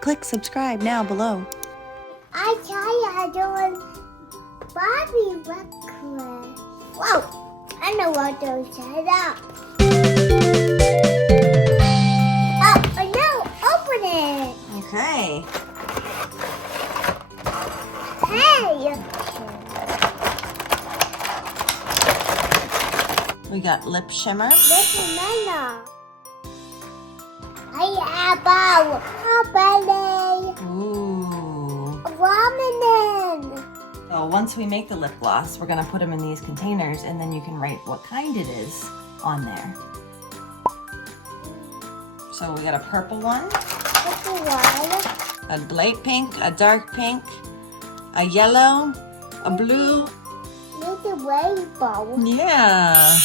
Click subscribe now below. I Kaia doing Barbie necklace. Whoa! I know what to set up. Oh no! Open it. Okay. Hey. We got lip shimmer. This is Nana. Hey, apple. Belly. Ooh. Ramen. So once we make the lip gloss, we're gonna put them in these containers and then you can write what kind it is on there. So we got a purple one, Purple one. a light pink, a dark pink, a yellow, a blue. Need a rainbow. Yeah.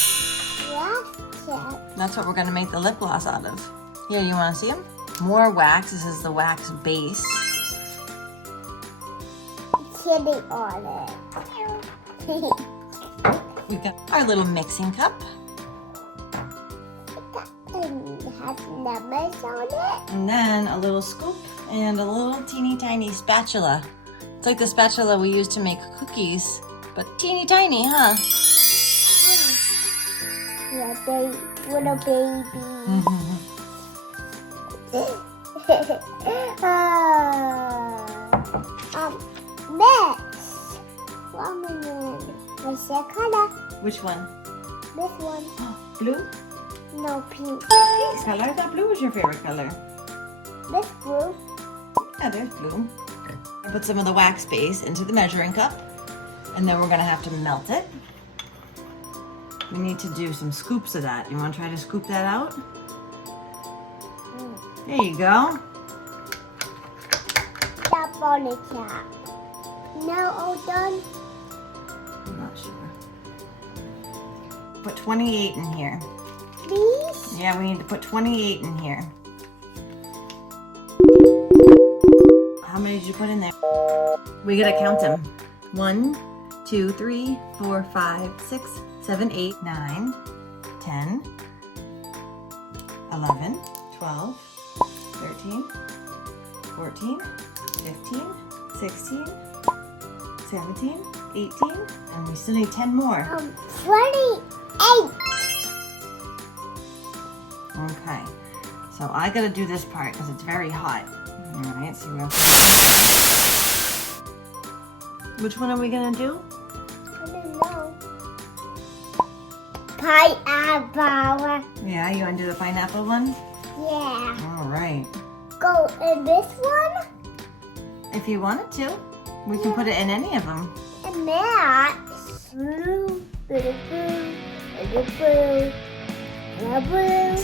Wax. That's what we're gonna make the lip gloss out of. Here, you wanna see them? More wax, this is the wax base. Kitty on it. We've got our little mixing cup. And has numbers on it. And then a little scoop and a little teeny tiny spatula. It's like the spatula we use to make cookies, but teeny tiny, huh? Yeah, baby, little baby. Next, ramen. What's that color? Which one? This one. Blue? No, pink. Pink color? I thought blue was your favorite color. This blue. Yeah, there's blue. I put some of the wax base into the measuring cup, and then we're gonna have to melt it. We need to do some scoops of that. You wanna try to scoop that out? There you go. Tap on the cap. Now all done. I'm not sure. Put 28 in here. Please. Yeah, we need to put 28 in here. How many did you put in there? We gotta count them. 1, 2, 3, 4, 5, 6, 7, 8, 9, 10, 11, 12, 13, 14, 15, 16, 17, 18, and we still need 10 more. 28. Okay, so I gotta do this part because it's very hot. All right, so we'll... Which one are we gonna do? I don't know. Pineapple. Yeah, you wanna do the pineapple one? Yeah. All right. Go in this one. If you wanted to, we can put it in any of them. And that. Blue, blue, blue, blue, blue, blue, blue.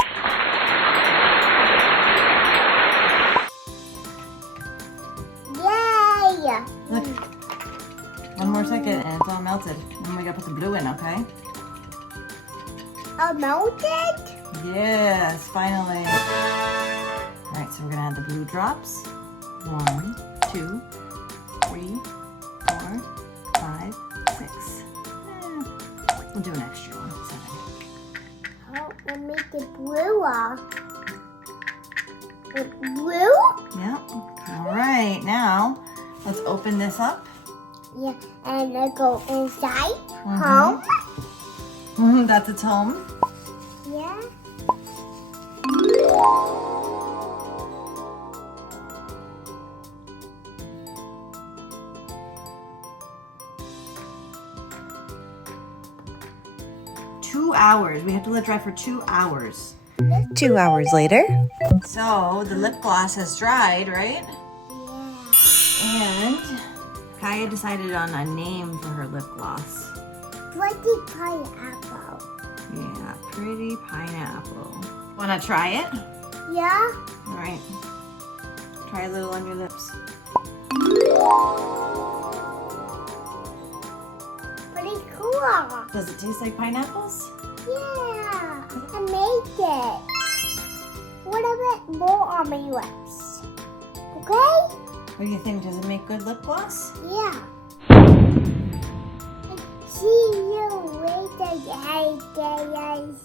Yay! Look. One more second and it's all melted. Then we gotta put the blue in, okay? All melted? Yes, finally. All right, so we're gonna add the blue drops. 1, 2, 3, 4, 5, 6. We'll do an extra one. 7. Oh, we'll make the blue off. With blue? Yep. All right, now let's open this up. Yeah, and I go inside. Home? That's its home. Yeah. Two hours. We have to let it dry for 2 hours. 2 hours later. So the lip gloss has dried, right? Yeah. And Kaia decided on a name for her lip gloss. Pretty pineapple. Yeah, pretty pineapple. Wanna try it? Yeah. All right. Try a little on your lips. Pretty cool. Does it taste like pineapples? Yeah. I made it. What a bit more on my lips. Okay? What do you think? Does it make good lip gloss? Yeah. See you later, guys.